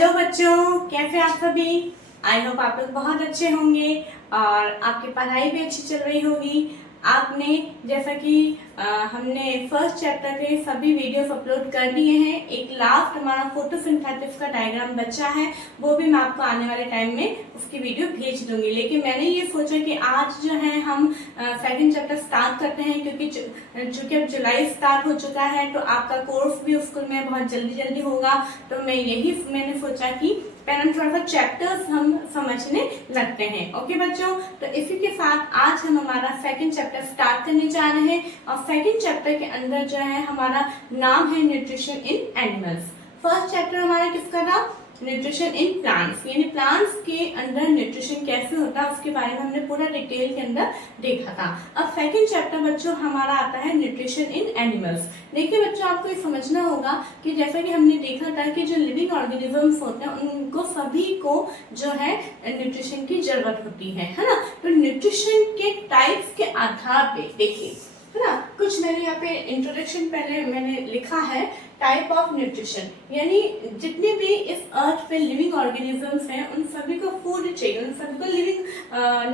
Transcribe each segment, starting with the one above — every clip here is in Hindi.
हेलो बच्चों, कैसे आप सभी। आई होप आप लोग बहुत अच्छे होंगे और आपकी पढ़ाई भी अच्छी चल रही होगी। आपने जैसा कि हमने फर्स्ट चैप्टर के सभी वीडियोस अपलोड कर दिए हैं। एक लास्ट हमारा फोटोसिंथेसिस का डायग्राम बचा है, वो भी मैं आपको आने वाले टाइम में उसकी वीडियो भेज दूंगी। लेकिन मैंने ये सोचा कि आज जो है हम सेकंड चैप्टर स्टार्ट करते हैं, क्योंकि चूंकि अब जुलाई स्टार्ट हो चुका है तो आपका कोर्स भी स्कूल में बहुत जल्दी होगा। तो मैंने सोचा कि पहले थोड़ा सा चैप्टर्स हम समझने लगते हैं। ओके बच्चों, तो इसी के साथ आज हम हमारा सेकंड चैप्टर स्टार्ट करने जा रहे हैं। और सेकंड चैप्टर के अंदर जो है हमारा नाम है nutrition in animals. First chapter हमारा किसका था? न्यूट्रिशन इन प्लांट्स, यानी प्लांट्स के अंदर न्यूट्रिशन कैसे होता है उसके बारे में हमने पूरा डिटेल के अंदर देखा था। अब सेकंड चैप्टर बच्चों हमारा आता है न्यूट्रिशन इन एनिमल्स। देखिए बच्चों, आपको ये समझना होगा कि जैसा कि हमने देखा था कि जो लिविंग ऑर्गेनिजम्स होते हैं उनको सभी को जो है न्यूट्रिशन की जरूरत होती है ना। तो न्यूट्रिशन के टाइप्स के आधार पे देखिए, है ना, कुछ मैंने यहाँ पे इंट्रोडक्शन पहले मैंने लिखा है टाइप ऑफ न्यूट्रिशन, यानी जितने भी इस अर्थ पे लिविंग ऑर्गेनिजम्स हैं उन सभी को फूड चाहिए, उन सभी को लिविंग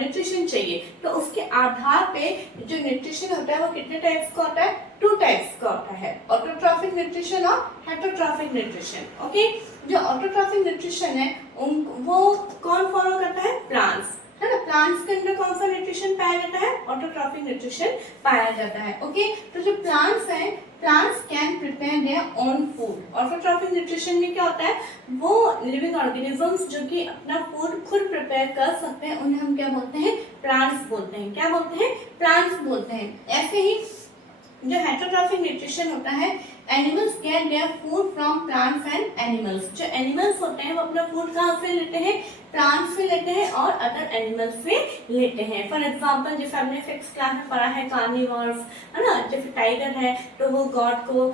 न्यूट्रिशन चाहिए। तो उसके आधार पे जो न्यूट्रिशन होता है वो कितने टाइप्स का होता है? 2 टाइप्स का होता है, ऑटोट्रॉफिक न्यूट्रिशन और हेटरोट्रॉफिक न्यूट्रिशन। ओके, जो ऑटोट्रॉफिक न्यूट्रिशन है वो कौन फॉलो करता है? प्लांट्स, है ना। प्लांट्स के अंदर कौन सा न्यूट्रिशन पाया जाता है? ऑटोट्रॉफिक न्यूट्रिशन पाया जाता है। ओके, तो जो प्लांट्स हैं, plants can prepare their own food. Autotrophic nutrition में क्या होता है? वो लिविंग ऑर्गेनिजम्स जो कि अपना फूड खुद प्रिपेयर कर सकते हैं उन्हें हम क्या बोलते हैं? प्लांट्स बोलते हैं। क्या बोलते हैं? प्लांट्स बोलते हैं। ऐसे ही जो हेटरोट्रॉफिक न्यूट्रिशन होता है, animals gate their food from plants and animals. जो एनिमल्स होते हैं वो अपना फूड कहाँ से लेते हैं? प्लांट्स से लेते हैं और अदर एनिमल्स से लेते हैं। फॉर एग्जांपल जैसे हमने 6th क्लास में पढ़ा है कार्निवोर्स, है ना, जैसे टाइगर है तो वो गॉड को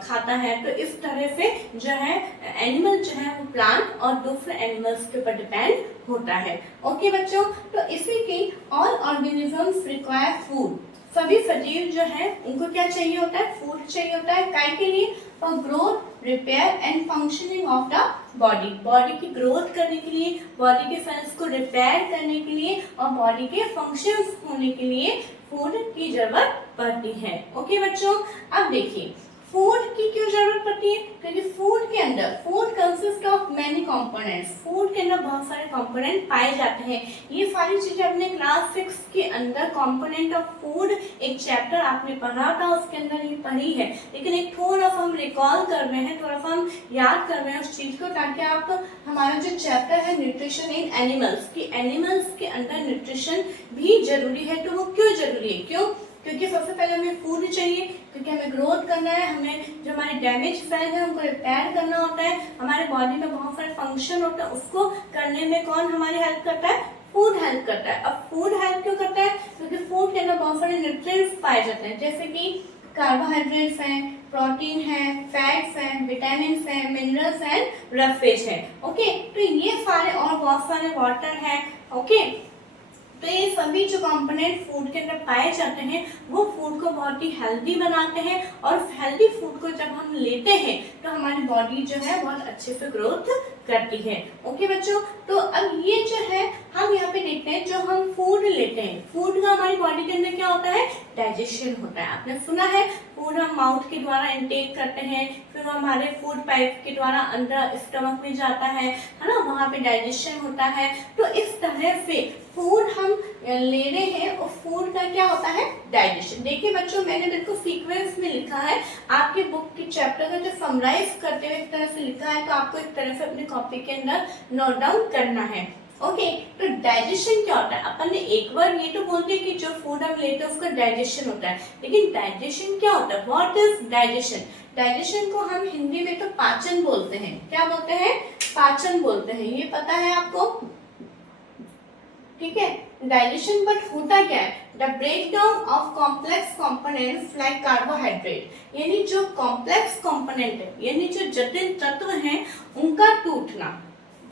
खाता है। तो इस तरह से जो है एनिमल जो है वो प्लांट और दूसरे एनिमल्स के ऊपर डिपेंड होता है। ओके बच्चों, तो इसी की ऑल ऑर्गेनिजम्स रिक्वायर फूड। सभी सजीव जो है उनको क्या चाहिए होता है? फूड चाहिए होता है। काय के लिए? For growth, repair and functioning of the body. Body की ग्रोथ करने के लिए, बॉडी के सेल्स को रिपेयर करने के लिए और बॉडी के फंक्शंस होने के लिए फूड की जरूरत पड़ती है। ओके बच्चों, अब देखिए फूड की क्यों जरूरत पड़ती है? क्योंकि फूड के अंदर food consist of many components. Food के अंदर बहुत सारे कंपोनेंट पाए जाते हैं। ये सारी चीजें अपने क्लास 6 के अंदर कंपोनेंट ऑफ फूड एक चैप्टर आपने पढ़ा था, उसके अंदर ये पढ़ी है। लेकिन एक थोड़ा सा हम रिकॉल कर रहे हैं, थोड़ा सा हम याद कर रहे हैं उस चीज को, ताकि आप हमारा जो चैप्टर है न्यूट्रिशन इन एनिमल्स की, एनिमल्स के अंदर न्यूट्रिशन भी जरूरी है। तो वो क्यों जरूरी है? क्यों? क्योंकि सबसे पहले हमें फूड चाहिए, क्योंकि हमें ग्रोथ करना है, हमें जो हमारे डैमेज सेल है उनको रिपेयर करना होता है। हमारे बॉडी में बहुत सारे फंक्शन होते हैं, उसको करने में कौन हमारी हेल्प करता है? फूड हेल्प करता है। अब फूड हेल्प क्यों करता है? क्योंकि फूड के अंदर बहुत सारे न्यूट्रिएंट्स पाए जाते हैं, जैसे कि कार्बोहाइड्रेट्स हैं, प्रोटीन है, फैट्स हैं, विटामिन हैं, मिनरल्स एंड रफेज है। ओके, तो ये सारे और बहुत सारे वाटर है। ओके, तो ये सभी जो कंपोनेंट फूड के अंदर पाए जाते हैं वो फूड को बहुत ही हेल्दी बनाते हैं, और हेल्दी फूड को जब हम लेते हैं तो हमारी बॉडी जो है बहुत अच्छे से ग्रोथ करती है। ओके बच्चों, तो अब ये जो है हम यहाँ पे देखते हैं, जो हम फूड लेते हैं, फूड का हमारी बॉडी के अंदर क्या होता है? डाइजेशन होता है। आपने सुना है फूड हम माउथ के द्वारा इंटेक करते हैं, फिर हमारे फूड पाइप के द्वारा अंदर स्टमक में जाता है ना, वहाँ पे डाइजेशन होता है। तो इस तरह से फूड हम ले रहे हैं और फूड का क्या होता है? डाइजेशन। देखिए बच्चों, मैंने बिल्कुल सीक्वेंस में लिखा है, आपके बुक के चैप्टर का जो समराइज करते हुए एक तरह से लिखा है, तो आपको एक तरह से अपने कॉपी के अंदर नोट डाउन करना है। ओके, तो डाइजेशन क्या होता है? अपन ने एक बार ये तो बोलते हैं कि जो फूड हम लेते हैं उसका डाइजेशन होता है, लेकिन डाइजेशन क्या होता है? What is digestion? डाइजेशन को हम हिंदी में तो पाचन बोलते हैं। क्या बोलते हैं? पाचन बोलते हैं। ये पता है आपको? ठीक है, डाइजेशन बट होता क्या है? The breakdown of complex components like carbohydrate, यानी जो कॉम्प्लेक्स कंपोनेंट है, यानी जो जटिल तत्व हैं उनका टूटना।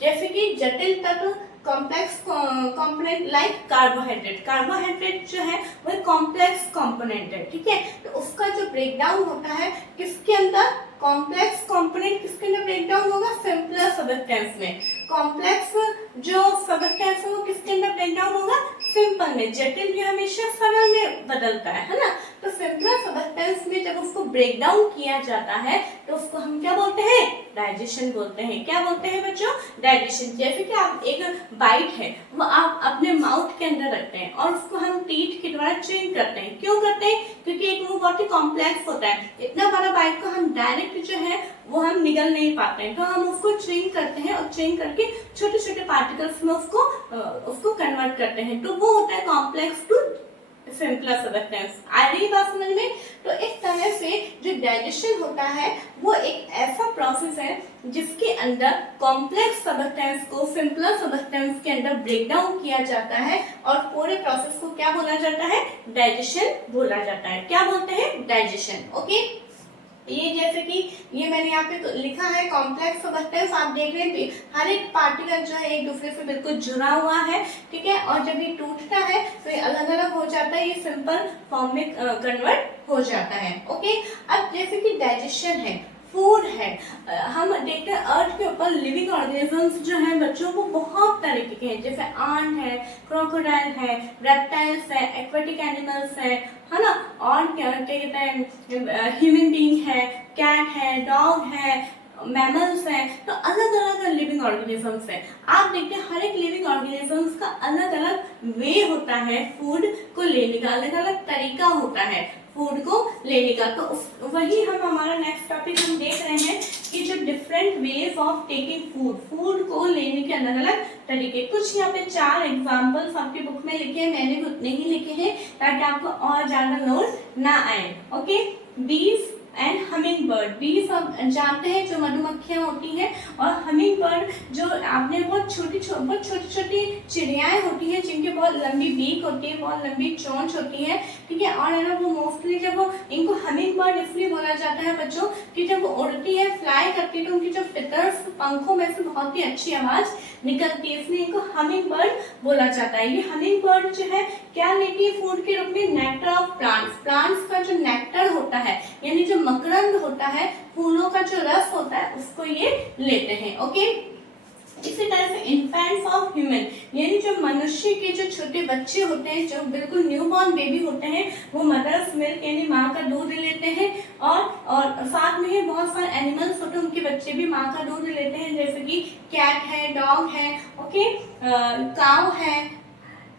जैसे कि जटिल तत्व complex component like carbohydrate. Carbohydrate जो है वह कॉम्प्लेक्स कंपोनेंट है, ठीक है। तो उसका जो ब्रेकडाउन होता है किसके अंदर? कॉम्प्लेक्स कंपोनेंट किसके अंदर ब्रेक डाउन होगा, सिंपलर सब्सटेंस में। कॉम्प्लेक्स जो सब्सटेंस है वो किसके अंदर ब्रेक डाउन होगा, सिंपल में। जटिल भी हमेशा सरल में बदलता है ना। तो सिंपलर सब्सटेंस में जब उसको ब्रेक डाउन किया जाता है तो उसको हम क्या बोलते हैं, डाइजेशन बोलते हैं। क्या बोलते हैं बच्चों, डाइजेशन। जैसे कि आप एक बाइट है वो आप अपने माउथ के अंदर रखते हैं और उसको हम टीथ के द्वारा च्यूइंग करते हैं। क्यों करते हैं, क्योंकि एक वो बहुत ही कॉम्प्लेक्स होता है। इतना बड़ा बाइट को हम डायरेक्ट जो है वो हम निगल नहीं पाते हैं, तो हम उसको च्यूइंग करते हैं और च्यूइंग करके छोटे छोटे पार्टिकल्स में उसको कन्वर्ट करते हैं। तो वो होता है कॉम्प्लेक्स टू सिंपलर सब्सटेंस। आ रही बात समझ में। तो इस तरह से जो डाइजेशन होता है वो एक ऐसा प्रोसेस है जिसके अंदर कॉम्प्लेक्स सब्सटेंस को सिंपलर सब्सटेंस के अंदर ब्रेक डाउन किया जाता है और पूरे प्रोसेस को क्या बोला जाता है, डाइजेशन बोला जाता है। क्या बोलते हैं, डाइजेशन। ओके, ये जैसे कि ये मैंने यहाँ पे लिखा है कॉम्प्लेक्स सब्सटेंस। आप देख रहे हैं हर एक पार्टिकल जो है एक दूसरे से बिल्कुल जुड़ा हुआ है, ठीक है। और जब ये टूटता है तो ये अलग अलग हो जाता है, ये सिंपल फॉर्म में कन्वर्ट हो जाता है। ओके, अब जैसे कि डाइजेशन है, फूड है, हम देखते हैं अर्थ के ऊपर लिविंग ऑर्गेनिजम्स जो हैं बच्चों वो बहुत तरीके के हैं। जैसे आंट है, क्रोकोडाइल है, रेप्टाइल्स है, एक्वेटिक एनिमल्स है ना। और क्या कहते हैं, ह्यूमन बीइंग है, कैट है, डॉग है, मैमल्स हैं। तो अलग अलग लिविंग ऑर्गेनिजम्स हैं। आप देखते हैं हर एक लिविंग ऑर्गेनिजम्स का अलग अलग वे होता है फूड को लेने का, अलग अलग तरीका होता है फूड को लेने का। तो वही हमारा नेक्स्ट टॉपिक हम देख रहे हैं कि जो different ways of taking food को लेने के अलग अलग तरीके। कुछ यहाँ पे 4 एग्जांपल्स आपकी बुक में लिखे हैं, मैंने भी उतने ही लिखे हैं ताकि आपको और ज्यादा नोट ना आए। ओके, बीज एंड हमिंग बर्ड। बीज आप जानते हैं जो मधुमक्खियां होती हैं, और हमिंग बर्ड जो आपने बहुत छोटी छोटी चिड़ियाएं होती हैं जिनके बहुत लंबी बीक होती है, बहुत लंबी चोंच होती है, ठीक है। और है ना वो मोस्टली जब वो इनको हमिंग बर्ड इसलिए बोला जाता है बच्चों कि जब वो उड़ती है, फ्लाई करती है, तो उनकी जो फिदर्स पंखों में से बहुत ही अच्छी आवाज निकलती है, इसलिए इनको हमिंग बर्ड बोला जाता है। ये हमिंग बर्ड जो है क्या लेती है फूड के रूप में, नेक्टर ऑफ प्लांट्स। प्लांट्स का जो नेक्टर होता है यानी जो मकरंद होता है, फूलों का जो रस होता है, उसको ये लेते हैं। ओके, इसी तरह से इन्फेंट्स ऑफ ह्यूमन यानी जो मनुष्य के जो छोटे बच्चे होते हैं, जो बिल्कुल न्यूबॉर्न बेबी होते हैं, वो मदर्स मिल्क यानी माँ का दूध लेते हैं। और साथ में ही बहुत सारे एनिमल्स होते हैं, उनके बच्चे भी माँ का दूध लेते हैं, जैसे कि कैट है, डॉग है, ओके, काऊ है।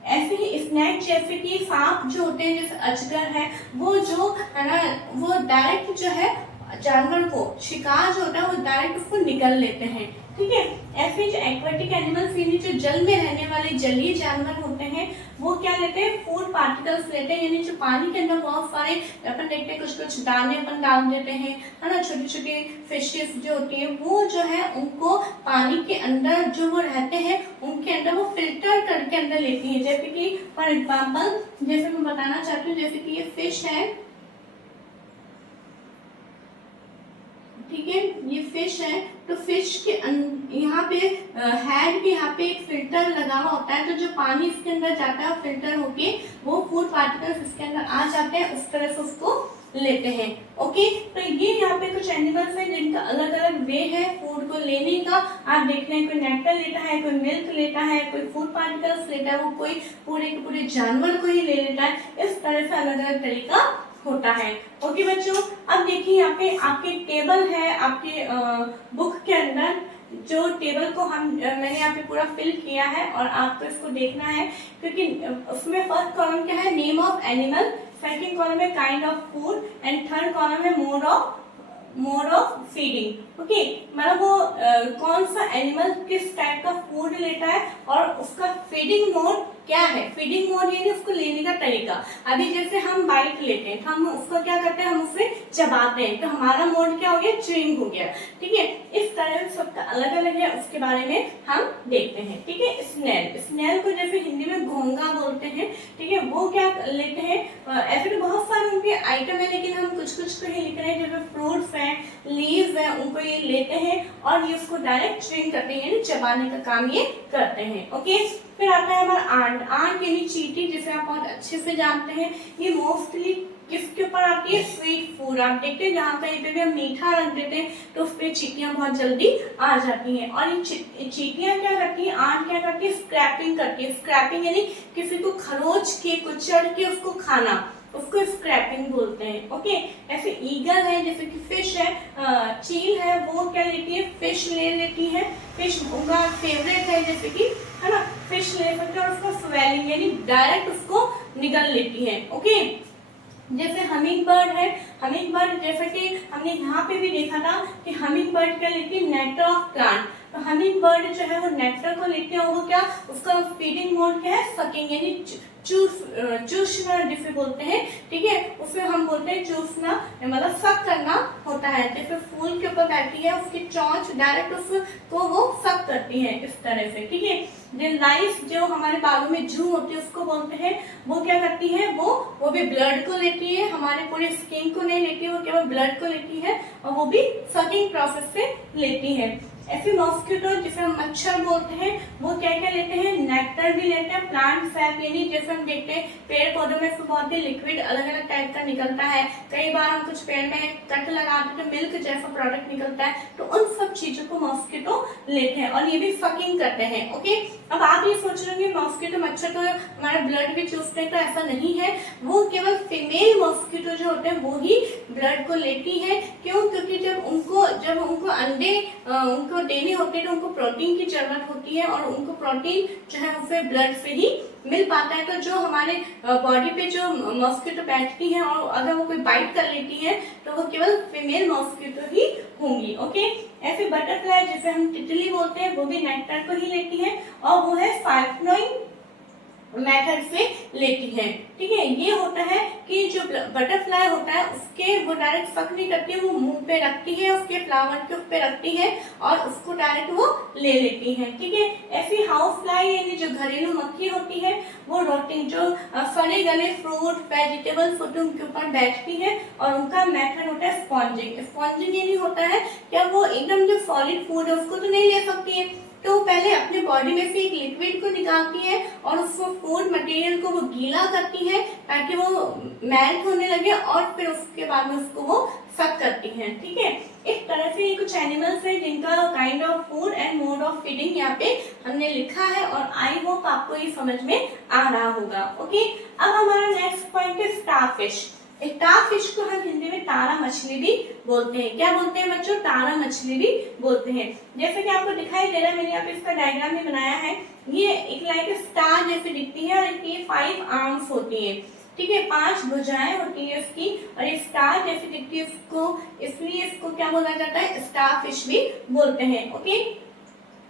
ऐसे ही स्नैक जैसे कि सांप जो होते हैं, जैसे अजगर है, वो जो है ना वो डायरेक्ट जो है जानवर को, शिकार जो होता है वो डायरेक्ट उसको निगल लेते हैं, ठीक है। ऐसे जो एक्वेटिक एनिमल्स यानी जो जल में रहने वाले जलीय जानवर होते हैं, वो क्या लेते हैं, फूड पार्टिकल्स लेते हैं, यानी जो पानी के अंदर बहुत सारे अपन देखते हैं कुछ दाने अपन डाल देते हैं, है ना। छोटी छोटी फिशेस जो होती है वो जो है उनको पानी के अंदर जो वो रहते हैं उनके अंदर वो फिल्टर करके अंदर लेती है। जैसे कि फॉर एग्जाम्पल जैसे मैं बताना चाहती हूँ, जैसे कि ये फिश है, ठीक है, ये फिश है। तो फिश के यहाँ पे हेड पे यहाँ पे एक फिल्टर लगा हुआ होता है, तो जो पानी इसके अंदर जाता है फिल्टर होके वो फूड पार्टिकल्स इसके अंदर आ जाते हैं, उस तरह से उसको लेते हैं। ओके, तो ये यहाँ पे कुछ एनिमल्स हैं जिनका अलग अलग वे है फूड को लेने का। आप देख रहे हैं कोई नेक्टर लेता है, कोई मिल्क लेता है, कोई फूड पार्टिकल्स लेता है, वो कोई पूरे के पूरे जानवर को ही ले लेता है। इस तरह से अलग अलग तरीका होता है। ओके बच्चों, अब देखिए यहाँ पे आपके टेबल है, आपके बुक के अंदर जो टेबल को मैंने यहाँ पे पूरा फिल किया है और आपको इसको देखना है, क्योंकि उसमें फर्स्ट कॉलम क्या है, name of animal, second column है kind of food and third column है मोड ऑफ फीडिंग। ओके, मतलब वो कौन सा एनिमल किस टाइप का फूड लेता है और उसका फीडिंग मोड क्या है। फीडिंग मोड यानी उसको लेने का तरीका। अभी जैसे हम बाइट लेते हैं तो हम उसको क्या करते हैं, हम उसे चबाते हैं, तो हमारा मोड क्या हो गया, च्यूइंग हो गया, ठीक है। इस तरह से सबका अलग अलग है, उसके बारे में हम देखते हैं, ठीक है। स्नेल को जैसे हिंदी में घोंगा बोलते हैं, ठीक है, वो क्या लेते हैं, ऐसे तो बहुत सारे उनके आइटम है, लेकिन हम कुछ को ही लिख रहे हैं। जैसे फ्रूट्स हैं, लीव्स हैं, उनको ये लेते हैं और ये उसको डायरेक्ट च्यूइंग करते हैं, यानी चबाने का काम ये करते हैं। ओके, फिर आता है हमारा आंट। और आंट यानी चींटी जिसे आप बहुत अच्छे से जानते हैं, ये मोस्टली किसके ऊपर आती है? Sweet food. आप देखते हैं जहाँ कहीं पे भी हम मीठा रख देते हैं तो उस पर चींटियां बहुत जल्दी आ जाती हैं। और ये चींटियां क्या करती हैं, आंट क्या करती है? स्क्रैपिंग करती है। स्क्रैपिंग यानी किसी को खरोच के, कुचल के उसको खाना, उसको स्क्रैपिंग बोलते हैं। ओके, ऐसे ईगल है, जैसे कि फिश है, चील है, वो क्या लेती है? फिश ले लेती है। फिश उनका फेवरेट है, जैसे कि है ना, फिश ले सकते हैं और उसको स्वेलिंग यानी डायरेक्ट उसको निगल लेती है। ओके, जैसे हमिंग बर्ड है, हमिंग बर्ड जैसे कि हमने यहाँ पे भी देखा था कि हमिंग बर्ड क्या लेती है? Nectar of plant. तो हमिंग बर्ड जो है वो नेक्टर को लेते हैं, वो क्या, उसका फीडिंग मोड क्या है? सकिंग यानी चूसना जिसे बोलते हैं, ठीक है, उसे हम बोलते हैं चूसना, मतलब सक करना होता है। जैसे फूल के ऊपर बैठी है, उसकी चोंच डायरेक्ट उसको वो सक करती है इस तरह से, ठीक है। लाइस जो हमारे बालों में जू होती है उसको बोलते हैं, वो क्या करती है? वो भी ब्लड को लेती है, हमारे पूरे स्किन को नहीं लेती है, वो केवल ब्लड को लेती है और वो भी सकिंग प्रोसेस से लेती है। ऐसे मॉस्किटो जिसे हम मच्छर बोलते हैं, वो क्या क्या लेते हैं? नेक्टर भी लेते हैं, प्लांट सैप यानी जैसे हम देखते हैं पेड़ पौधों में बहुत ही लिक्विड अलग अलग टाइप का निकलता है, कई बार हम कुछ पेड़ में कट लगाते तो मिल्क जैसा प्रोडक्ट निकलता है, तो उन सब चीजों को मॉस्किटो लेते हैं और ये भी सकिंग करते हैं। ओके, अब आप ये सोच रहे होंगे मॉस्किटो मच्छर तो हमारा ब्लड भी चूसते हैं, तो ऐसा नहीं है, वो केवल फीमेल मॉस्किटो जो होते हैं वो ही ब्लड को लेती है। क्यों? क्योंकि जब उनको अंडे उनको देने होते हैं तो उनको प्रोटीन की जरूरत होती है और उनको प्रोटीन जो है वो फिर ब्लड से ही मिल पाता है। तो जो हमारे बॉडी पे जो मॉस्किटो बैठती है और अगर वो कोई बाइट कर लेती है तो वो केवल फीमेल मॉस्किटो ही होंगी। ओके, ऐसे बटरफ्लाई जिसे हम तितली बोलते हैं वो भी नेक्टर को ही लेती है और वो है फाइक्लोइंग मेथड से लेती है, ठीक है। ये होता है कि जो बटरफ्लाई होता है उसके वो डायरेक्ट सक नहीं करती है, वो मुंह पे रखती है, उसके फ्लावर के ऊपर रखती है और उसको डायरेक्ट वो ले लेती है, ठीक है। ऐसी हाउस फ्लाई यानी जो घरेलू मक्खी होती है वो रोटिंग जो सड़े गले फ्रूट वेजिटेबल फूड के ऊपर बैठती है और उनका मेथड होता है स्पॉन्जिंग। स्पॉन्जिंग यानी होता है क्या, वो एकदम जो सॉलिड फूड है उसको तो नहीं ले सकती है, तो पहले अपने बॉडी में से एक लिक्विड को निकालती है और उसको फूड मटेरियल को वो गीला करती है ताकि वो मेल्ट होने लगे और फिर उसके बाद में उसको वो सक करती है, ठीक है। इस तरह से ये कुछ एनिमल्स है जिनका kind of food and mode of feeding यहाँ पे हमने लिखा है और आई होप आपको ये समझ में आ रहा होगा। ओके, अब हमारा नेक्स्ट पॉइंट है स्टारफिश। स्टारफिश को हम हिंदी में तारा मछली भी बोलते हैं। क्या बोलते हैं बच्चों? तारा मछली भी बोलते हैं। जैसे कि आपको दिखाई दे रहा है, मैंने यहाँ पे इसका डायग्राम भी बनाया है, ये एक लाइक स्टार जैसे दिखती है और इसकी 5 आर्म्स होती है, ठीक है, 5 भुजाएं होती है उसकी और ये स्टार जैसे दिखती है उसको, इसलिए इसको क्या बोला जाता है? स्टारफिश भी बोलते हैं। ओके,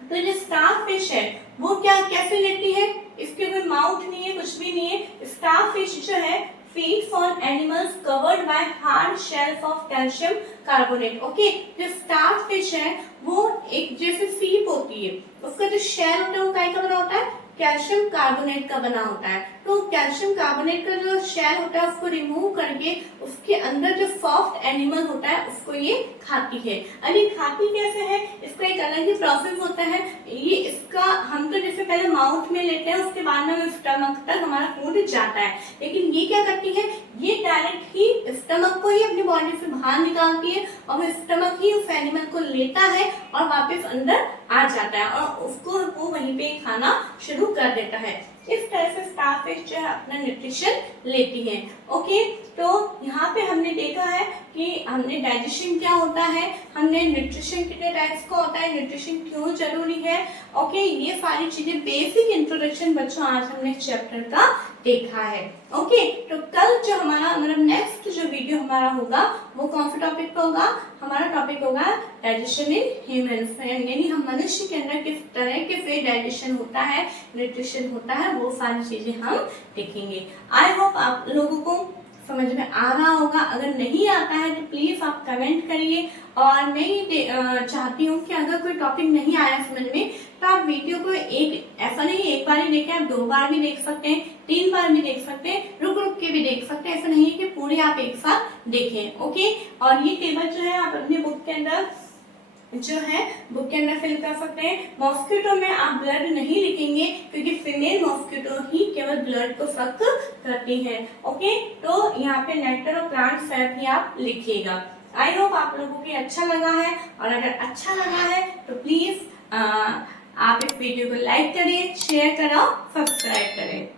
तो जो स्टारफिश है वो क्या कैसे लेती है? इसके कोई माउथ नहीं है, कुछ भी नहीं है। स्टारफिश जो है feeds on animals covered by hard shells of calcium carbonate। Okay, जो स्टारफिश है वो एक जैसे सीप होती है, उसका जो शेल होता है वो काय का बना होता है? कैल्शियम कार्बोनेट का बना होता है। तो कैल्शियम कार्बोनेट का जो शेल होता है उसको रिमूव करके उसके अंदर जो सॉफ्ट एनिमल होता है उसको ये खाती है। अब ये खाती कैसे है? इसका एक अलग ही प्रोसेस होता है। ये इसका हम तो जैसे पहले माउथ में लेते हैं, उसके बाद में स्टमक तक हमारा फूड जाता है, लेकिन ये क्या करती है? ये डायरेक्ट ही स्टमक को ही अपनी बॉडी से बाहर निकालती है और वो स्टमक ही उस एनिमल को लेता है और वापस अंदर आ जाता है और उसको वो वहीं पे खाना शुरू कर देता है। इस तरह से स्टारफिश जो है अपना न्यूट्रिशन लेती है। ओके, तो यहाँ पे हमने देखा है कि हमने डाइजेशन क्या होता है, हमने न्यूट्रिशन कितने टाइप्स का होता है, न्यूट्रिशन क्यों जरूरी है। ओके, ये सारी चीजें बेसिक इंट्रोडक्शन बच्चों आज हमने चैप्टर का देखा है। ओके, तो कल जो हमारा मतलब नेक्स्ट जो वीडियो हमारा होगा वो कौन सा टॉपिक पे होगा? हमारा टॉपिक होगा डाइजेशन इन ह्यूमंस, यानी हम मनुष्य के अंदर किस तरह के से डाइजेशन होता है, न्यूट्रिशन होता है, वो सारी चीजें हम देखेंगे। आई होप आप लोगों को समझ में आ रहा होगा। अगर नहीं आता है तो प्लीज आप कमेंट करिए और मैं ये चाहती हूँ कि अगर कोई टॉपिक नहीं आया समझ में तो आप वीडियो को ऐसा नहीं एक बार ही देखें, आप 2 बार भी देख सकते हैं, 3 बार भी देख सकते हैं, रुक रुक के भी देख सकते हैं। ऐसा नहीं है कि पूरी आप एक साथ देखें। ओके, और ये टेबल जो है आप अपने बुक के अंदर जो है बुक के अंदर फिल कर सकते हैं। मॉस्किटो में आप ब्लड नहीं लिखेंगे क्योंकि फीमेल मॉस्किटो ही केवल ब्लड को सक करती है। ओके, तो यहाँ पे नेक्टर और प्लांट फैट ही आप लिखिएगा। आई होप आप लोगों को अच्छा लगा है, और अगर अच्छा लगा है तो प्लीज आप इस वीडियो को लाइक करें, शेयर करें और सब्सक्राइब करें।